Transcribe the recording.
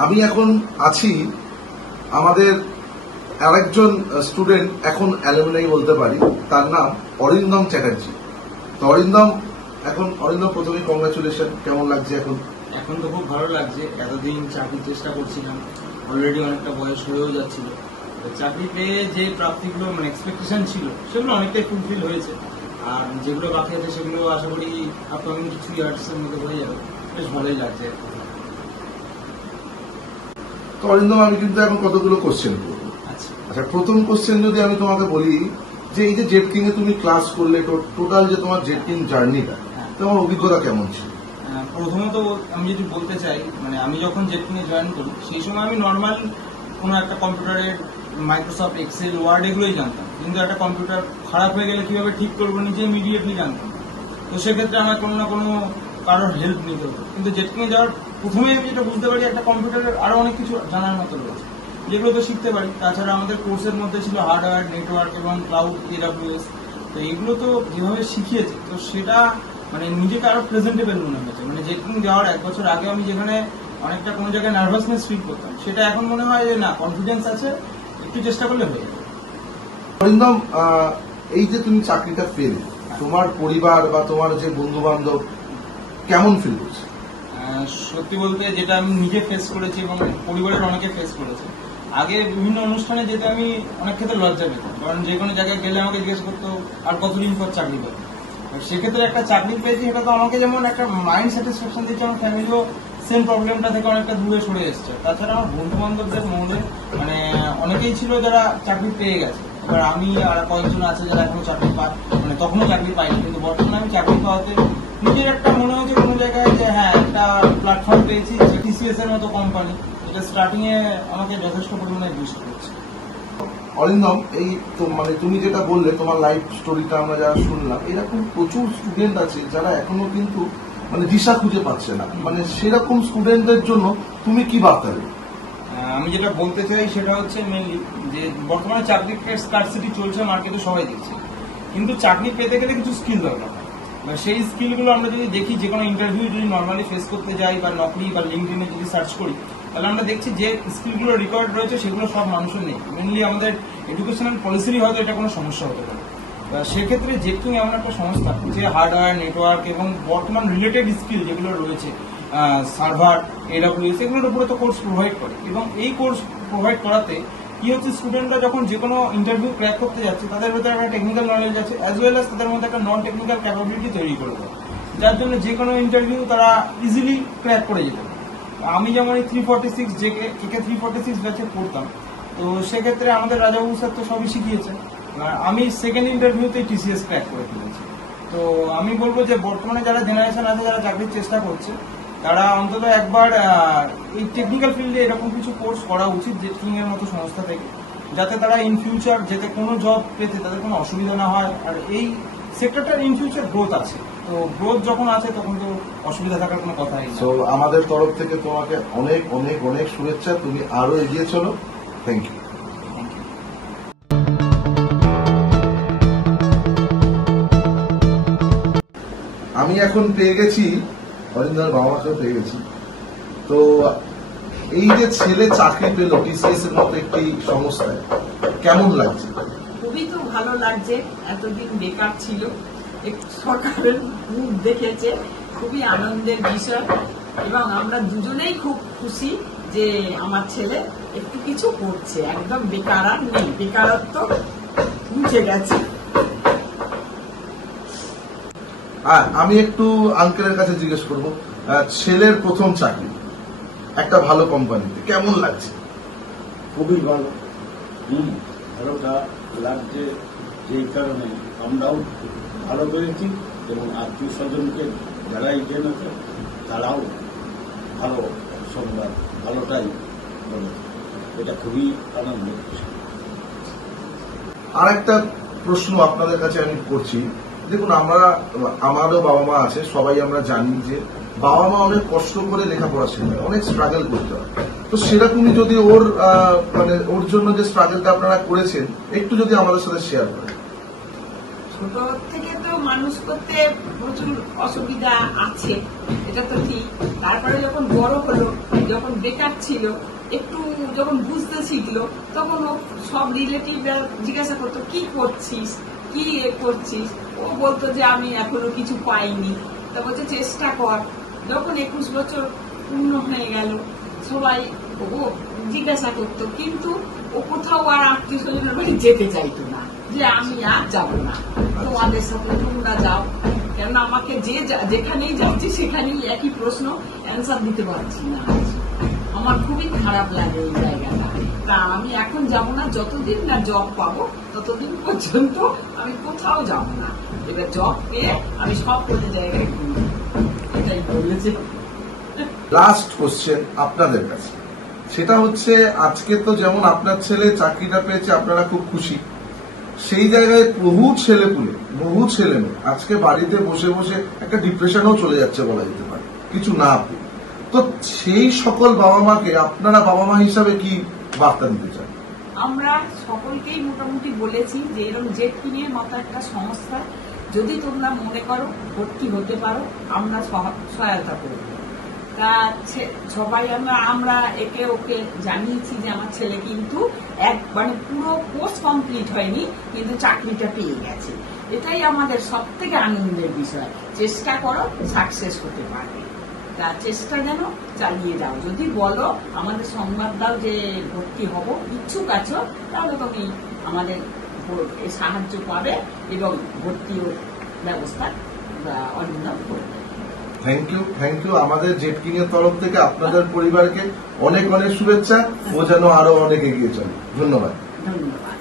আমি এখন আছি আমাদের আরেকজন স্টুডেন্ট, এখন অ্যালুমিনাই বলতে পারি, তার নাম অরিন্দম চ্যাটার্জি। তো অরিন্দম প্রথমে কংগ্রাচুলেশন। কেমন লাগছে এখন? এখন তো খুব ভালো লাগছে। এতদিন চাকরির চেষ্টা করছিলাম, অলরেডি অনেকটা বয়স হয়েও যাচ্ছিল। চাকরি পেয়ে যে প্রাপ্তিগুলো মানে এক্সপেকটেশন ছিল সেগুলো অনেকটাই ফুলফিল হয়েছে। আর যেগুলো বাকি আছে সেগুলো আশা করি আপকামিং কিছু ইয়ার্সের মধ্যে হয়ে যাবে। বেশ ভালোই লাগছে। তো অরিন্দম, আমি কিন্তু এখন কতগুলো কোশ্চেন করবো। আচ্ছা, প্রথম কোশ্চেন যদি আমি তোমাকে বলি যে এই যে জেটকিং এ তুমি ক্লাস করলে, টোটাল যে তোমার জেটকিং জার্নিটা, তোমার অভিজ্ঞতা কেমন ছিল? প্রথমত আমি যদি বলতে চাই, মানে আমি যখন জেটকিং এ জয়েন করি সেই সময় আমি নর্মাল কোনো একটা কম্পিউটারের মাইক্রোসফট এক্সেল ওয়ার্ড এগুলোই জানতাম, কিন্তু একটা কম্পিউটার খারাপ হয়ে গেলে কিভাবে ঠিক করবো নিজে ইমিডিয়েটলি জানতাম। তো সেক্ষেত্রে আমার কোনো না কোনো কারোর হেল্প নিতে হতো। কিন্তু জেটকিং এ যাওয়ার প্রথমে আমি যেটা বুঝতে পারি, একটা কম্পিউটারের আরো অনেক কিছু জানার মতো রয়েছে যেগুলো তো শিখতে পারি। তাছাড়া আমাদের কোর্সের মধ্যে ছিল হার্ডওয়্যার, নেটওয়ার্ক এবং ক্লাউড, AWS। তো এইগুলো তো যেভাবে শিখিয়েছে, তো সেটা মানে নিজেকে আরো প্রেজেন্টেবল মনে হয়েছে। মানে জেটকিং যাওয়ার 1 বছর আগে আমি যেখানে অনেকটা কোনো জায়গায় নার্ভাসনেস ফিল করতাম, সেটা এখন মনে হয় যে না, কনফিডেন্স আছে, একটু চেষ্টা করলে হয়ে যাবে। অরিন্দম, এই যে তুমি চাকরিটা পেলে, তোমার পরিবার বা তোমার যে বন্ধু বান্ধব কেমন ফিল করছে? সত্যি বলতে যেটা আমি নিজে ফেস করেছি এবং পরিবারের অনেকে ফেস করেছে, আগে বিভিন্ন অনুষ্ঠানে যেতে আমি অনেক ক্ষেত্রে লজ্জা পেতাম, কারণ যে কোনো জায়গায় গেলে আমাকে জিজ্ঞেস করতো আর কতদিন পর চাকরি পাবে। সেক্ষেত্রে একটা চাকরি পেয়েছি, এটা তো আমাকে যেমন একটা মাইন্ড স্যাটিসফ্যাকশন দিচ্ছে, আমার ফ্যামিলিও সেম প্রবলেমটা থেকে অনেকটা দূরে সরে এসছে। তাছাড়া আমার বন্ধু বান্ধবদের মধ্যে মানে অনেকেই ছিল যারা চাকরি পেয়ে গেছে। এবার আমি আর কয়েকজন আছে যারা এখনো চাকরি পায়, মানে তখনও চাকরি পাইনি, কিন্তু বর্তমানে আমি চাকরি পাওয়াতে নিজের একটা মনে হয়েছে কোনো জায়গায় যে হ্যাঁ, একটা প্ল্যাটফর্ম পেয়েছি, TCS এর মতো কোম্পানি, এটা স্টার্টিং এ আমাকে যথেষ্ট পরিমাণে বুস্ট করছে। অরিন্দম, এই তো মানে তুমি যেটা বললে, তোমার লাইফ স্টোরিটা আমরা যারা শুনলাম, এরকম প্রচুর স্টুডেন্ট আছে যারা এখনো কিন্তু মানে দিশা খুঁজে পাচ্ছে না। মানে সেরকম স্টুডেন্টদের জন্য তুমি কি বার্তা দেবে? আমি যেটা বলতে চাই সেটা হচ্ছে মেনলি যে বর্তমানে চাকরির স্কারসিটি চলছে মার্কেটে, সবাই দেখছে, কিন্তু চাকরি পেতে গেলে কিছু স্কিল দরকার হয়। সেই স্কিলগুলো আমরা যদি দেখি, যে কোনো ইন্টারভিউ যদি নর্মালি ফেস করতে যাই বা নকরি বা লিঙ্কডিনে যদি সার্চ করি, তাহলে আমরা দেখছি যে স্কিলগুলো রিকোয়ার্ড রয়েছে সেগুলো সব মানুষের নেই। মেনলি আমাদের এডুকেশনাল পলিসিরই হয়তো এটা কোনো সমস্যা হতে পারে। সেক্ষেত্রে জেটকিং এমন একটা সংস্থা যে হার্ডওয়্যার, নেটওয়ার্ক এবং বর্তমান রিলেটেড স্কিল যেগুলো রয়েছে, সার্ভার, AWS, এগুলোর উপরে তো কোর্স প্রোভাইড করে। এবং এই কোর্স প্রোভাইড করাতে কি হচ্ছে, স্টুডেন্টরা যখন যে কোনো ইন্টারভিউ ক্র্যাক করতে যাচ্ছে, তাদের ভেতরে একটা টেকনিক্যাল নলেজ আছে, অ্যাজ ওয়েল অ্যাজ তাদের মধ্যে একটা নন টেকনিক্যাল ক্যাপাবিলিটি তৈরি করে দেয়, যার জন্য যে কোনো ইন্টারভিউ তারা ইজিলি ক্র্যাক করে যেতে পারে। আমি যেমন এই 346 KK 346 ব্যাচে পড়তাম, তো সেক্ষেত্রে আমাদের রাজাবাবু স্যার তো সবই শিখিয়েছেন। আমি সেকেন্ড ইন্টারভিউতে TCS ক্র্যাক করে ফেলেছি। তো আমি বলবো যে বর্তমানে যারা জেনারেশন আছে, যারা চাকরির চেষ্টা করছে, তারা অন্তত একবার এই টেকনিক্যাল ফিল্ডে এরকম কিছু কোর্স করা উচিত জেটকিং এর মতো সংস্থা থেকে, যাতে তারা ইন ফিউচার যাতে কোনো জব পেতে তাদের কোনো অসুবিধা না হয়। আর এই সেক্টরটার ইন ফিউচার গ্রোথ আছে, তো গ্রোথ যখন আছে তখন তো অসুবিধা থাকার কোনো কথাই নেই। তো আমাদের তরফ থেকে তোমাকে অনেক অনেক অনেক শুভেচ্ছা, তুমি আরো এগিয়ে চলো। Thank you. আমি এখন পেয়ে গেছি অরিন্দর বাবা মাকেও পেয়ে গেছি। তো এই যে ছেলে চাকরি পেল TCS এর মতো একটি সংস্থায়, কেমন লাগছে? খুবই তো ভালো লাগছে। এতদিন বেকার ছিল, একটু সরকারের মুখ দেখেছে, খুবই আনন্দের বিষয়। এবং আমরা দুজনেই খুব খুশি যে আমার ছেলে একটু কিছু করছে, একদম বেকার আর নেই, বেকারত্ব মুছে গেছে। আমি একটু আঙ্কেলের কাছে জিজ্ঞেস করবো, ছেলের প্রথম চাকরি একটা ভালো কোম্পানিতে, কেমন লাগছে? খুবই ভালো। ভালোটা লাগছে যেই কারণে আমরাও ভালো পেয়েছি এবং আত্মীয় স্বজনকে যারাই জেনেছে তারাও ভালো সংবাদ, ভালোটাই বলেছে। এটা খুবই আনন্দের বিষয়। আর একটা প্রশ্ন আপনাদের কাছে আমি করছি। দেখুন, আমারও বাবা মা আছে, সবাই আমরা জানি যে বাবা মা অনেক কষ্ট করে লেখাপড়া শেখায়, অনেক স্ট্রাগল করতে হয়। তো সেরকমই যদি ওর জন্য যে স্ট্রাগলটা আপনারা করেছেন, একটু যদি আমাদের সাথে শেয়ার করেন। ছোট থেকে তো মানুষ করতে প্রচুর অসুবিধা আছে, এটা তো ঠিক। তারপরে যখন বড় হলো, যখন বেকার ছিল, একটু যখন বুঝতে শিখলো, তখন ও সব রিলেটিভরা জিজ্ঞাসা করতো কি করছিস, কি করছিস। ও বলতো যে আমি এখনো কিছু পাইনি। তা বলছে চেষ্টা কর। যখন 21 বছর পূর্ণ হয়ে গেল, সবাই ও জিজ্ঞাসা করতো, কিন্তু ও কোথাও আর আত্মীয় স্বজনের বাড়ি যেতে চাইতো না, যে আমি আর যাবো না, তোমাদের সাথে তোমরা যাও। কেননা আমাকে যেখানেই যাচ্ছি সেখানেই একই প্রশ্ন, অ্যান্সার দিতে পারছি না। আমার খুবই খারাপ লাগে এই জায়গাটা। তা আমি এখন যাব না, যতদিন না জব পাবো ততদিন পর্যন্ত আমি কোথাও যাব না। এবার জব পেয়ে আমি সব কোনো জায়গায় ঘুরবো, এটাই বলেছে। লাস্ট কোশ্চেন আপনাদের কাছে, সেটা হচ্ছে আজকে তো যেমন আপনার ছেলে চাকরিটা পেয়েছে, আপনারা খুব খুশি, সেই জায়গায় বহু ছেলে মেয়ে আজকে বাড়িতে বসে বসে একটা ডিপ্রেশনেও চলে যাচ্ছে বলা যেতে পারে, কিছু না পেয়ে। তো সেই সকল বাবা মাকে আপনারা বাবা মা হিসাবে কি বার্তা দিতে চান? আমরা সকলকেই মোটামুটি বলেছি যে এরকম জেটকিনের মতো একটা সংস্থা যদি তোমরা মনে করো ভর্তি হতে পারো, আমরা সহায়তা করব। তা সবাই আমরা একে ওকে জানিয়েছি যে আমার ছেলে কিন্তু মানে পুরো কোর্স কমপ্লিট হয়নি, কিন্তু চাকরিটা পেয়ে গেছে। এটাই আমাদের সব থেকে আনন্দের বিষয়। চেষ্টা করো, সাকসেস হতে পারবে। তা চেষ্টা যেন চালিয়ে যাও। যদি বলো, আমাদের সংবাদ দাও যে ভর্তি হব, ইচ্ছুক আছো, তাহলে তুমি আমাদের সাহায্য পাবে এবং ভর্তিও ব্যবস্থা অনুমোদন করবে। Thank you. আমাদের জেটকিংয়ের তরফ থেকে আপনাদের পরিবারকে অনেক অনেক শুভেচ্ছা, ও যেন আরো অনেক এগিয়ে চলে। ধন্যবাদ। ধন্যবাদ।